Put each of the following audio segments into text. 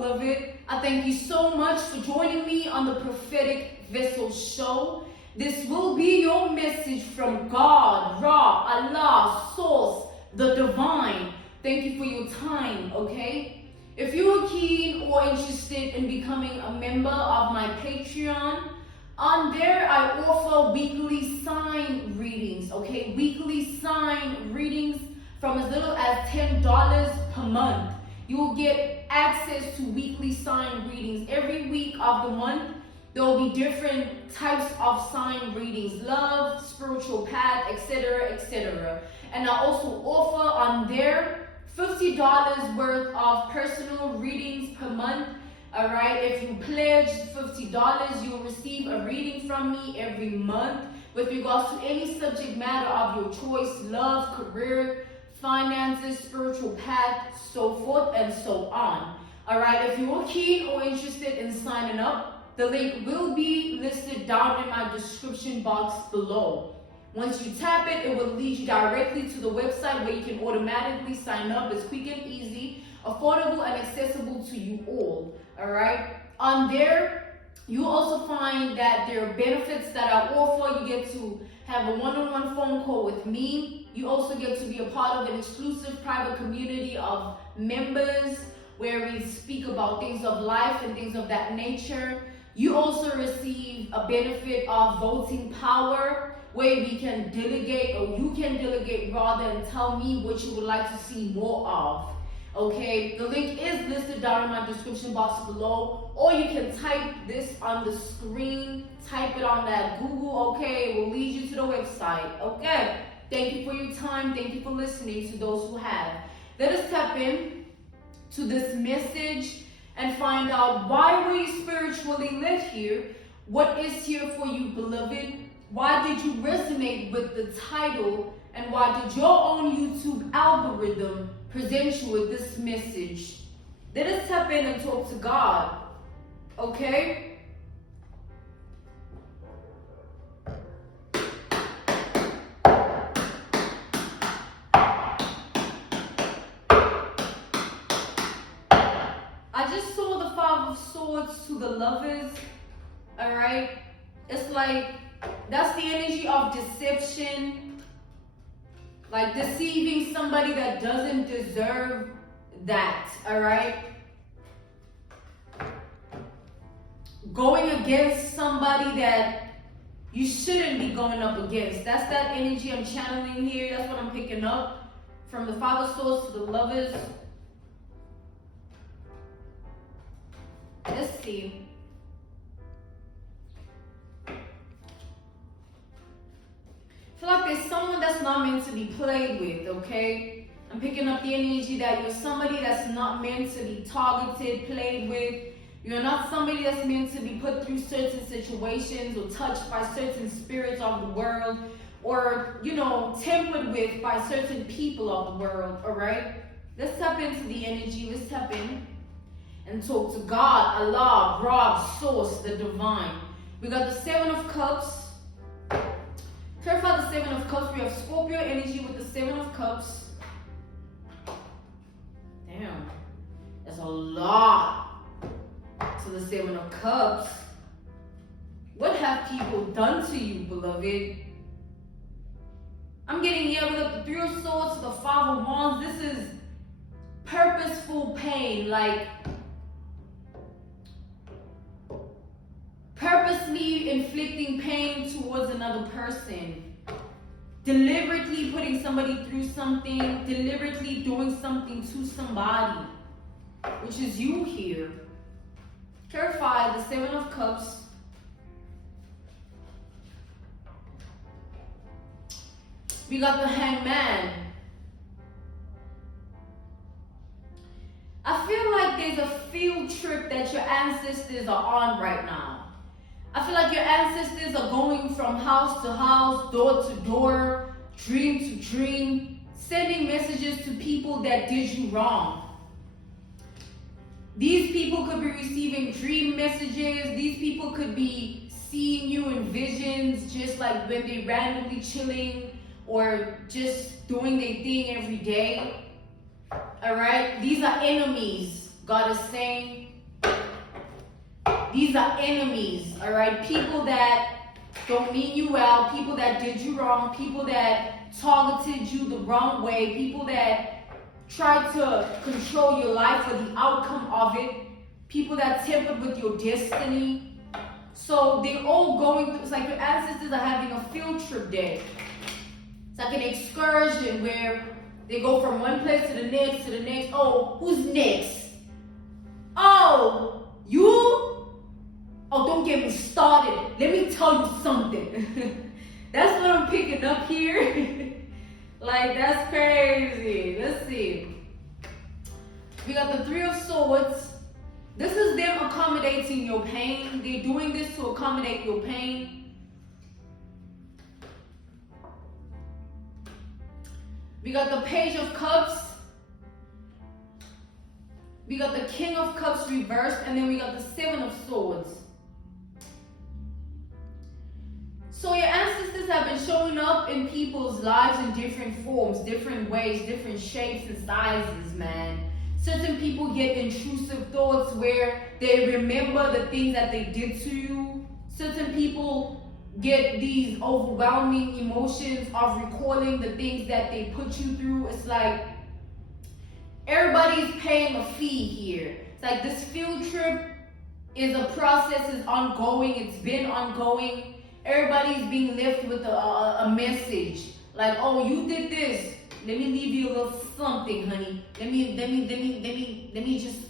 beloved. I thank you so much for joining me on the Prophetic Vessel Show. This will be your message from God, Ra, Allah, Source, the Divine. Thank you for your time, okay? If you are keen or interested in becoming a member of my Patreon, on there I offer weekly sign readings, okay? Weekly sign readings from as little as $10 per month. You will get access to weekly sign readings. Every week of the month, there will be different types of sign readings, love, spiritual path, etc., etc. And I also offer on there $50 worth of personal readings per month. All right, if you pledge $50, you will receive a reading from me every month with regards to any subject matter of your choice: love, career, finances, spiritual path, so forth and so on. All right, if you are keen or interested in signing up, the link will be listed down in my description box below. Once you tap it, it will lead you directly to the website where you can automatically sign up. It's quick and easy, affordable and accessible to you all. All right, on there, you also find that there are benefits that I offer. You get to have a one-on-one phone call with me. You also get to be a part of an exclusive private community of members where we speak about things of life and things of that nature. You also receive a benefit of voting power, where we can delegate, or you can delegate rather, and tell me what you would like to see more of. Okay, the link is listed down in my description box below, or you can type this on the screen, type it on that Google, okay, it will lead you to the website. Okay, thank you for your time, thank you for listening to those who have. Let us tap in to this message and find out why were you spiritually led here, what is here for you, beloved, why did you resonate with the title, and why did your own YouTube algorithm present you with this message. Let us tap in and talk to God, okay? I just saw the Five of Swords to the Lovers, all right? It's like, that's the energy of deception, like deceiving somebody that doesn't deserve that, all right? Going against somebody that you shouldn't be going up against. That's that energy I'm channeling here. That's what I'm picking up from the Five of Swords to the Lovers. Let's see. I feel like there's someone that's not meant to be played with, okay? I'm picking up the energy that you're somebody that's not meant to be targeted, played with. You're not somebody that's meant to be put through certain situations or touched by certain spirits of the world, or, you know, tempered with by certain people of the world, all right? Let's tap into the energy. Let's tap in and talk to God, Allah, Ra, Source, the Divine. We got the Seven of Cups. Clarify the Seven of Cups. We have Scorpio energy with the Seven of Cups. Damn, that's a lot to the Seven of Cups. What have people done to you, beloved? I'm getting here with the Three of Swords, the Five of Wands. This is purposeful pain, like purposely inflicting pain towards another person, deliberately putting somebody through something, deliberately doing something to somebody, which is you here. Clarify the Seven of Cups. We got the Hangman. I feel like there's a field trip that your ancestors are on right now. I feel like your ancestors are going from house to house, door to door, dream to dream, sending messages to people that did you wrong. These people could be receiving dream messages. These people could be seeing you in visions, just like when they're randomly chilling or just doing their thing every day. All right? These are enemies. God is saying these are enemies, all right? People that don't mean you well, people that did you wrong, people that targeted you the wrong way, people that tried to control your life or the outcome of it, people that tampered with your destiny. So they're all going through, it's like your ancestors are having a field trip day. It's like an excursion where they go from one place to the next, to the next. Oh, who's next? Oh, you? Oh, don't get me started. Let me tell you something. That's what I'm picking up here. Like, that's crazy. Let's see. We got the Three of Swords. This is them accommodating your pain. They're doing this to accommodate your pain. We got the Page of Cups. We got the King of Cups reversed. And then we got the Seven of Swords. So your ancestors have been showing up in people's lives in different forms, different ways, different shapes and sizes, man. Certain people get intrusive thoughts where they remember the things that they did to you. Certain people get these overwhelming emotions of recalling the things that they put you through. It's like everybody's paying a fee here. It's like this field trip is a process, is ongoing, it's been ongoing. Everybody's being left with a message like, oh, you did this. Let me leave you a little something, honey. Let me just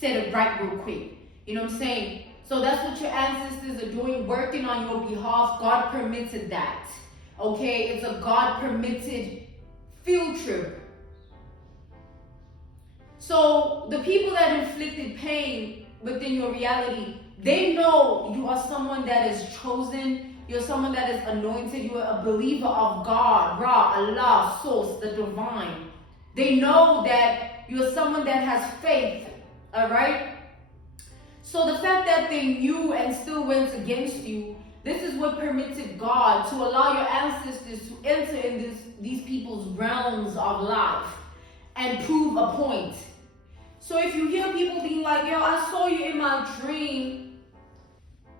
set it right real quick. You know what I'm saying? So that's what your ancestors are doing, working on your behalf. God permitted that. Okay, it's a God permitted field trip. So the people that inflicted pain within your reality, they know you are someone that is chosen. You're someone that is anointed. You're a believer of God, Ra, Allah, Source, the divine. They know that you're someone that has faith, all right? So the fact that they knew and still went against you, this is what permitted God to allow your ancestors to enter in these people's realms of life and prove a point. So if you hear people being like, yo, I saw you in my dream,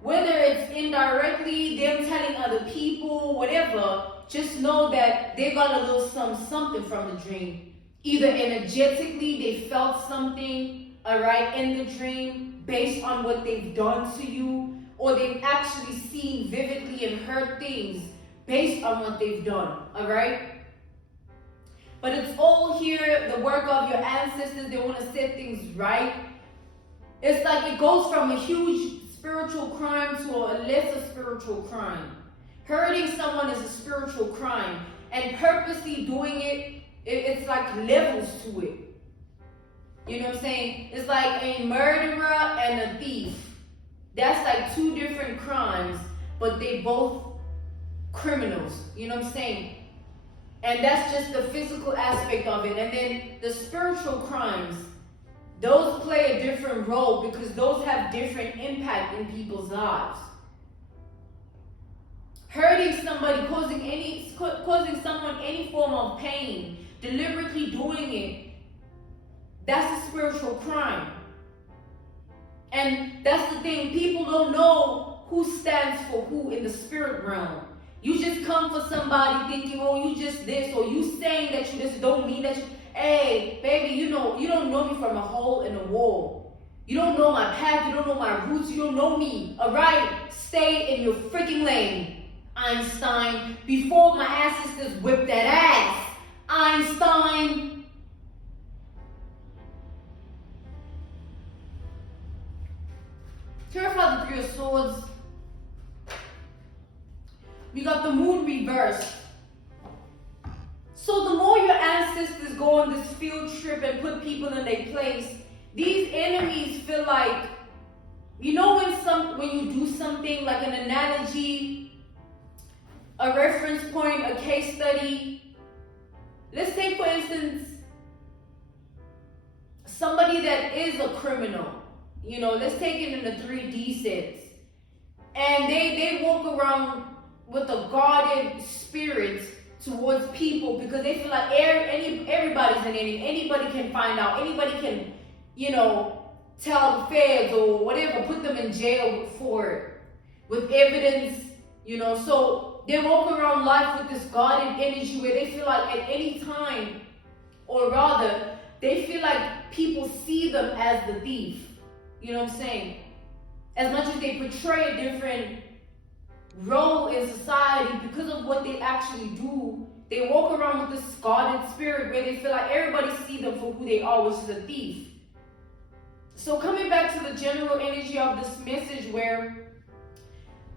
whether it's indirectly, them telling other people, whatever, just know that they got a little something from the dream. Either energetically, they felt something, all right, in the dream based on what they've done to you, or they've actually seen vividly and heard things based on what they've done, all right? But it's all here, the work of your ancestors. They want to set things right. It's like it goes from a huge spiritual crime to a lesser spiritual crime. Hurting someone is a spiritual crime, and purposely doing it's like levels to it. You know what I'm saying? It's like a murderer and a thief. That's like two different crimes, but they both criminals. You know what I'm saying? And that's just the physical aspect of it. And then the spiritual crimes, those play a different role because those have different impact in people's lives. Hurting somebody, causing someone any form of pain, deliberately doing it, that's a spiritual crime. And that's the thing, people don't know who stands for who in the spirit realm. You just come for somebody thinking, oh, you just this, or you saying that you just don't mean that you. Hey, baby, you don't know me from a hole in a wall. You don't know my path. You don't know my roots. You don't know me. All right? Stay in your freaking lane, Einstein. Before my ancestors whipped that ass, Einstein. Terrified the Three of Swords. We got the Moon reversed. So the more your ancestors go on this field trip and put people in their place, these enemies feel like, you know, when you do something like an analogy, a reference point, a case study. Let's take, for instance, somebody that is a criminal. You know, let's take it in the 3D sense. And they walk around with a guarded spirit towards people because they feel like everybody's an enemy. Anybody can find out. Anybody can, tell the feds or whatever, put them in jail for it with evidence, So they walk around life with this guarded energy where they feel like at any time, or rather, they feel like people see them as the thief. You know what I'm saying? As much as they portray a different role in society because of what they actually do, they walk around with this guarded spirit where they feel like everybody see them for who they are, which is a thief. So coming back to the general energy of this message, where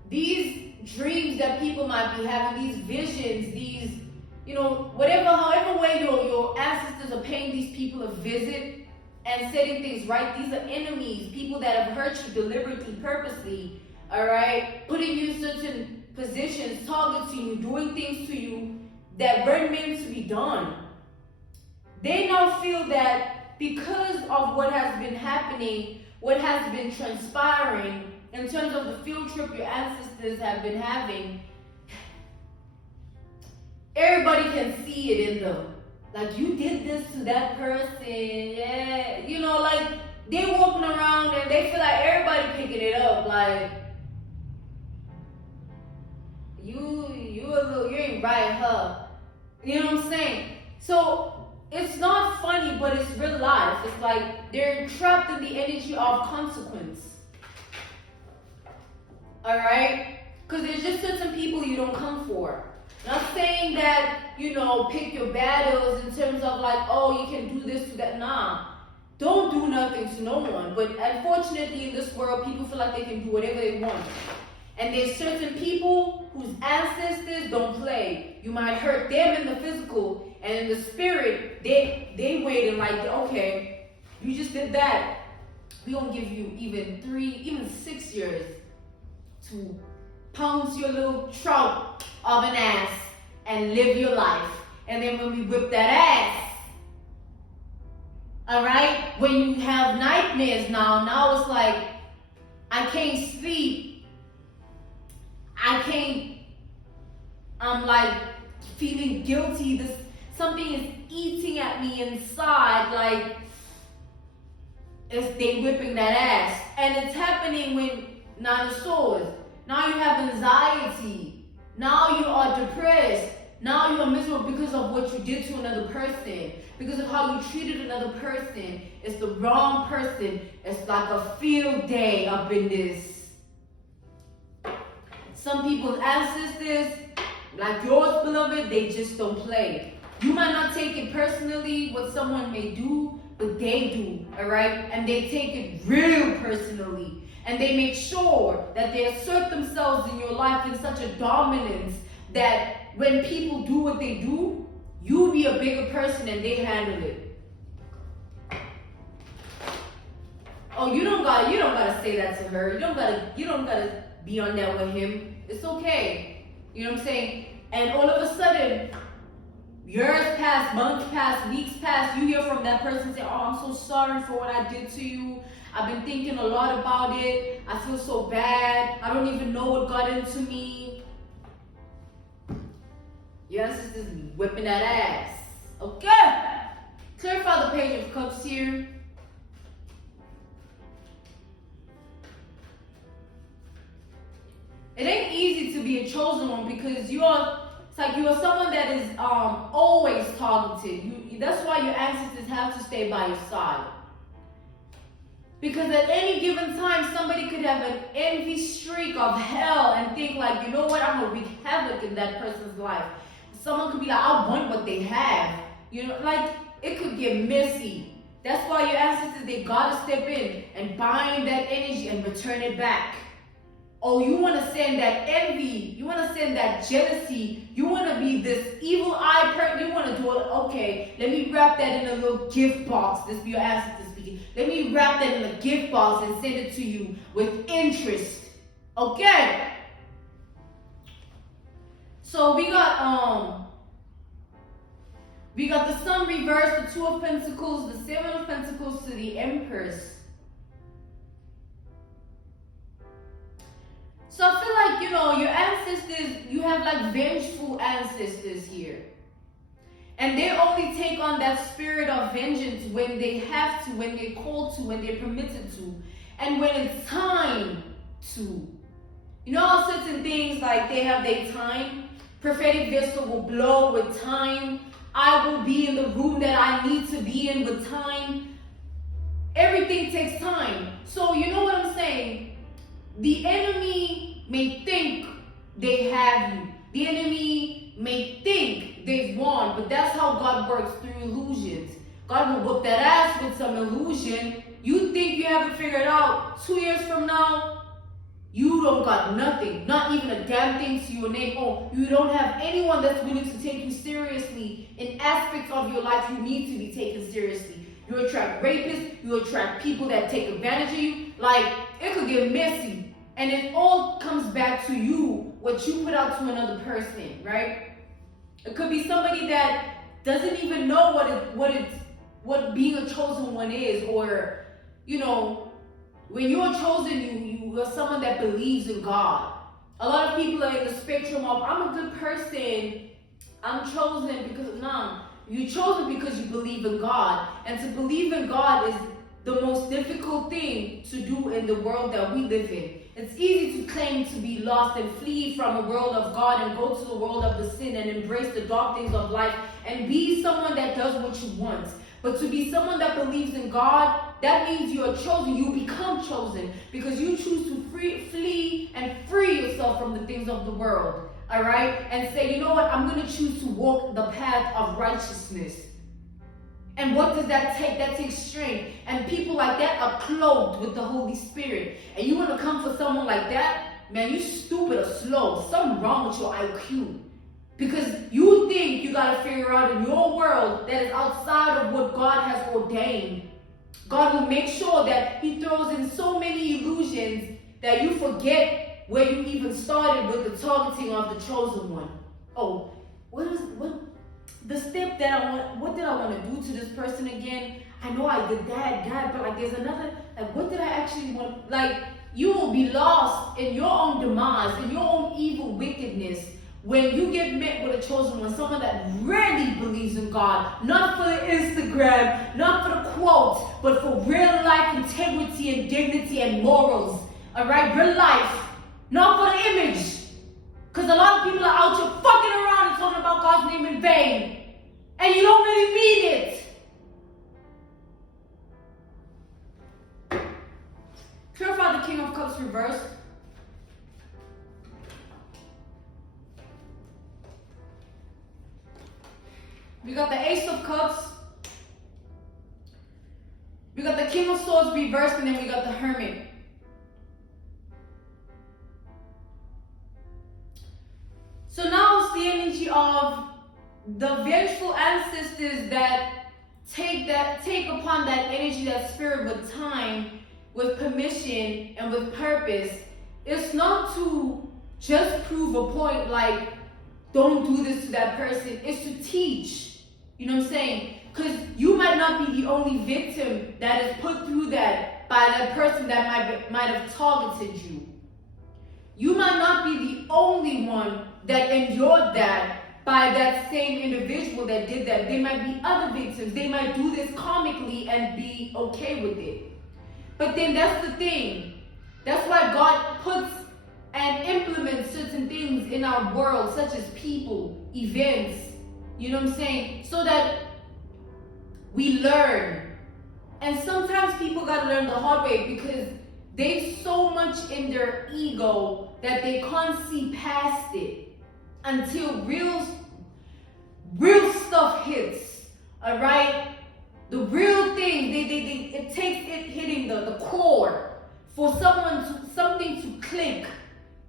these dreams that people might be having, these visions, these, however way your ancestors are paying these people a visit and setting things right, these are enemies, people that have hurt you deliberately, purposely, all right, putting you in certain positions, targeting you, doing things to you that weren't meant to be done. They now feel that because of what has been happening, what has been transpiring in terms of the field trip your ancestors have been having, everybody can see it in them. Like, you did this to that person, yeah. Like, they walking around and they feel like everybody picking it up. Like, you ain't right, huh? You know what I'm saying? So, it's not funny, but it's real life. It's like they're trapped in the energy of consequence. Alright? Because there's just certain people you don't come for. Not saying that, pick your battles in terms of like, oh, you can do this to that. Nah. Don't do nothing to no one. But unfortunately in this world, people feel like they can do whatever they want. And there's certain people whose ancestors don't play. You might hurt them in the physical, and in the spirit, they wait and like, okay, you just did that. We gonna give you even 6 years to pounce your little trout of an ass and live your life. And then when we whip that ass, all right, when you have nightmares now it's like, I can't sleep. I'm like feeling guilty. Something is eating at me inside, like they whipping that ass. And it's happening with Nine of Swords. Now you have anxiety. Now you are depressed. Now you are miserable because of what you did to another person. Because of how you treated another person. It's the wrong person. It's like a field day up in this. Some people's ancestors, like yours, beloved, they just don't play. You might not take it personally, what someone may do, but they do, all right? And they take it real personally. And they make sure that they assert themselves in your life in such a dominance that when people do what they do, you be a bigger person and they handle it. Oh, you don't gotta say that to her. You don't gotta be on that with him. It's okay. You know what I'm saying? And all of a sudden, years pass, months pass, weeks pass, you hear from that person say, oh, I'm so sorry for what I did to you. I've been thinking a lot about it. I feel so bad. I don't even know what got into me. Your ancestors be whipping that ass. Okay. Clarify the Page of Cups here. It ain't easy to be a chosen one because you are someone that is always targeted. That's why your ancestors have to stay by your side. Because at any given time, somebody could have an envy streak of hell and think like, you know what, I'm gonna wreak havoc in that person's life. Someone could be like, I want what they have. Like it could get messy. That's why your ancestors, they gotta step in and bind that energy and return it back. Oh, you want to send that envy. You want to send that jealousy. You want to be this evil eye person. You want to do it. Okay, let me wrap that in a little gift box. This be your ancestor speaking. Let me wrap that in a gift box and send it to you with interest. Okay. So we got the Sun reversed, the Two of Pentacles, the Seven of Pentacles to the Empress. So I feel like, your ancestors, you have like vengeful ancestors here. And they only take on that spirit of vengeance when they have to, when they're called to, when they're permitted to, and when it's time to. You know how certain things, like they have their time? Prophetic vessel will blow with time. I will be in the room that I need to be in with time. Everything takes time. So you know what I'm saying? The enemy may think they have you. The enemy may think they've won, but that's how God works, through illusions. God will whoop that ass with some illusion. You think you have it figured out. 2 years from now, you don't got nothing, not even a damn thing to your name. Oh, you don't have anyone that's willing to take you seriously in aspects of your life you need to be taken seriously. You attract rapists, you attract people that take advantage of you. Like, it could get messy. And it all comes back to you, what you put out to another person, right? It could be somebody that doesn't even know what being a chosen one is, or, you know, when you're chosen, you are someone that believes in God. A lot of people are in the spectrum of, I'm a good person, I'm chosen because, no, you're chosen because you believe in God. And to believe in God is the most difficult thing to do in the world that we live in. It's easy to claim to be lost and flee from a world of God and go to the world of the sin and embrace the dark things of life and be someone that does what you want. But to be someone that believes in God, that means you are chosen. You become chosen because you choose to flee and free yourself from the things of the world. All right? And say, you know what? I'm going to choose to walk the path of righteousness. And what does that take? That takes strength. And people like that are clothed with the Holy Spirit. And you want to come for someone like that? Man, you stupid or slow. Something wrong with your IQ. Because you think you got to figure out in your world that is outside of what God has ordained. God will make sure that He throws in so many illusions that you forget where you even started with the targeting of the chosen one. Oh, what the step that I want, what did I want to do to this person again? I know I did that, God, but like there's another, like what did I actually want? Like, you will be lost in your own demise, in your own evil wickedness, when you get met with a chosen one, someone that really believes in God, not for the Instagram, not for the quotes, but for real life integrity and dignity and morals. All right, real life, not for the image. Because a lot of people are out here fucking around and talking about God's name in vain. And you don't really mean it. Purify the King of Cups reversed. We got the Ace of Cups. We got the King of Swords reversed, and then we got the Hermit. So now it's the energy of the vengeful ancestors that take upon that energy, that spirit with time, with permission, and with purpose. It's not to just prove a point like, don't do this to that person. It's to teach. You know what I'm saying? Because you might not be the only victim that is put through that by that person that might have targeted you. You might not be the only one that endured that by that same individual that did that. There might be other victims. They might do this karmically and be okay with it. But then that's the thing. That's why God puts and implements certain things in our world, such as people, events, you know what I'm saying? So that we learn. And sometimes people gotta learn the hard way because they're so much in their ego that they can't see past it until real stuff hits. All right, the real thing. It takes it hitting the core for something to click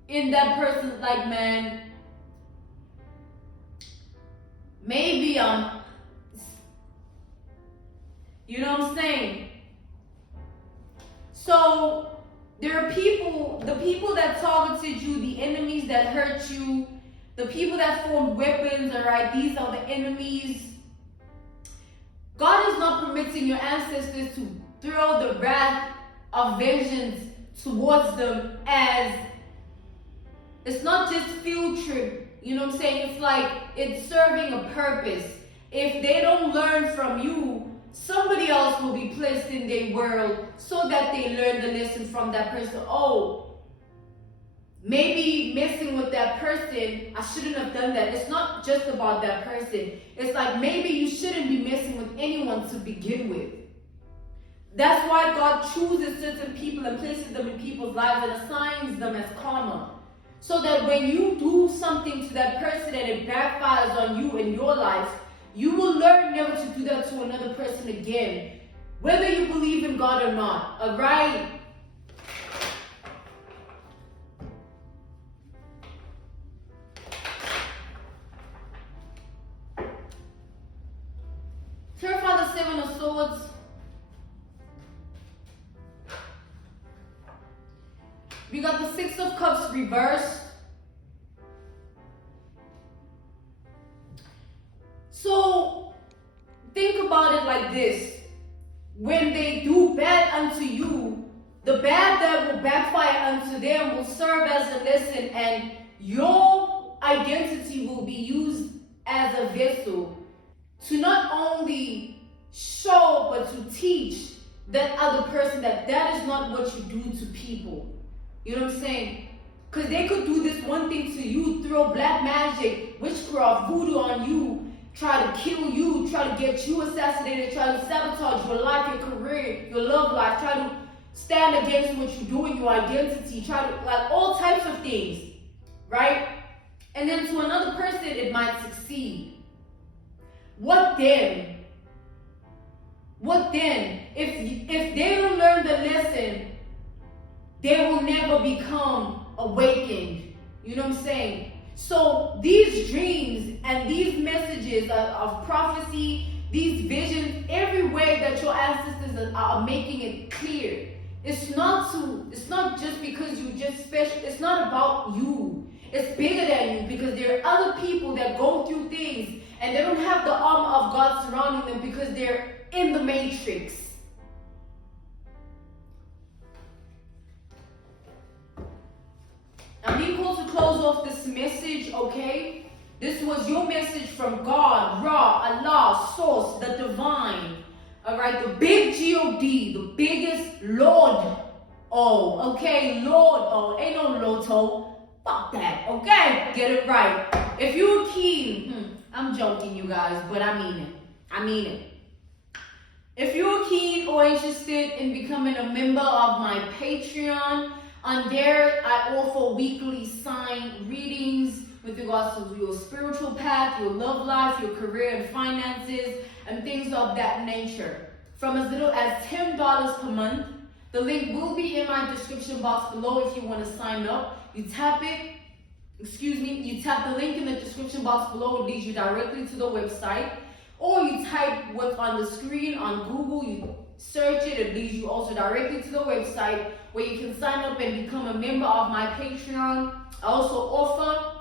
in that person's like, man, maybe you know what I'm saying? So there are people, the people that targeted you, the enemies that hurt you, the people that formed weapons, all right, these are the enemies. God is not permitting your ancestors to throw the wrath of vengeance towards them as, it's not just field trip, you know what I'm saying? It's like, it's serving a purpose. if they don't learn from you, somebody else will be placed in their world so that they learn the lesson from that person. Oh, maybe messing with that person, I shouldn't have done that. It's not just about that person. It's like maybe you shouldn't be messing with anyone to begin with. That's why God chooses certain people and places them in people's lives and assigns them as karma. So that when you do something to that person and it backfires on you in your life, you will learn never to do that to another person again. Whether you believe in God or not. Alright? Terrify the Seven of Swords. We got the Six of Cups reversed. So, think about it like this. When they do bad unto you, the bad that will backfire unto them will serve as a lesson, and your identity will be used as a vessel to not only show but to teach that other person that that is not what you do to people. You know what I'm saying? Because they could do this one thing to you, throw black magic, witchcraft, voodoo on you, try to kill you, try to get you assassinated, try to sabotage your life, your career, your love life, try to stand against what you're doing, your identity, try to, like, all types of things, right? And then to another person, it might succeed. What then? What then? If they don't learn the lesson, they will never become awakened. You know what I'm saying? So these dreams and these messages of prophecy, these visions, every way that your ancestors are making it clear, it's not just because you just special. It's not about you. It's bigger than you, because there are other people that go through things and they don't have the armor of God surrounding them because they're in the matrix. I'm being called to close off this message, okay? This was your message from God, Ra, Allah, Source, the Divine. Alright, the big G-O-D, the biggest Lord. Oh, okay, Lord. Oh, ain't no Loto. Fuck that, okay? Get it right. If you're keen, I'm joking, you guys, but I mean it. I mean it. If you're keen or interested in becoming a member of my Patreon, on there, I offer weekly sign readings with regards to your spiritual path, your love life, your career and finances, and things of that nature. From as little as $10 per month. The link will be in my description box below if you want to sign up. You tap the link in the description box below. It leads you directly to the website. Or you type what's on the screen on Google, you search it, it leads you also directly to the website where you can sign up and become a member of my Patreon. I also offer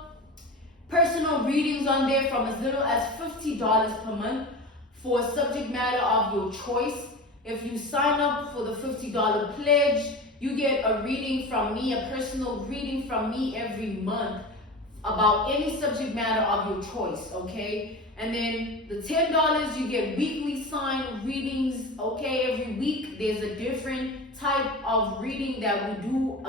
personal readings on there from as little as $50 per month for a subject matter of your choice. If you sign up for the $50 pledge, you get a reading from me, a personal reading from me every month about any subject matter of your choice, okay? And then the $10, you get weekly sign readings, okay? Every week, there's a different type of reading that we do,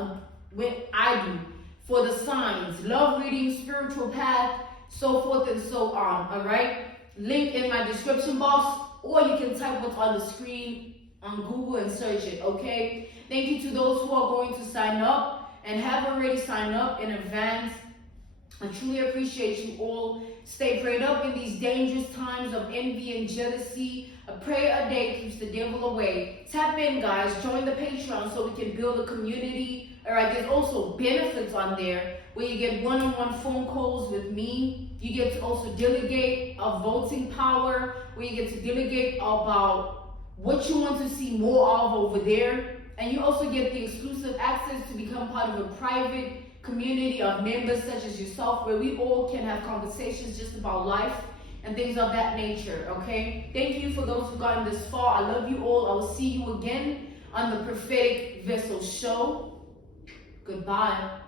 I do, for the signs. Love reading, spiritual path, so forth and so on, all right? Link in my description box, or you can type what's on the screen on Google and search it, okay? Thank you to those who are going to sign up and have already signed up in advance. I truly appreciate you all. Stay prayed up in these dangerous times of envy and jealousy. A prayer a day keeps the devil away. Tap in, guys. Join the Patreon so we can build a community. All right, there's also benefits on there where you get one-on-one phone calls with me. You get to also delegate a voting power where you get to delegate about what you want to see more of over there. And you also get the exclusive access to become part of a private community of members such as yourself, where we all can have conversations just about life and things of that nature, okay? Thank you for those who've gotten this far. I love you all. I will see you again on the Prophetic Vessel Show. Goodbye.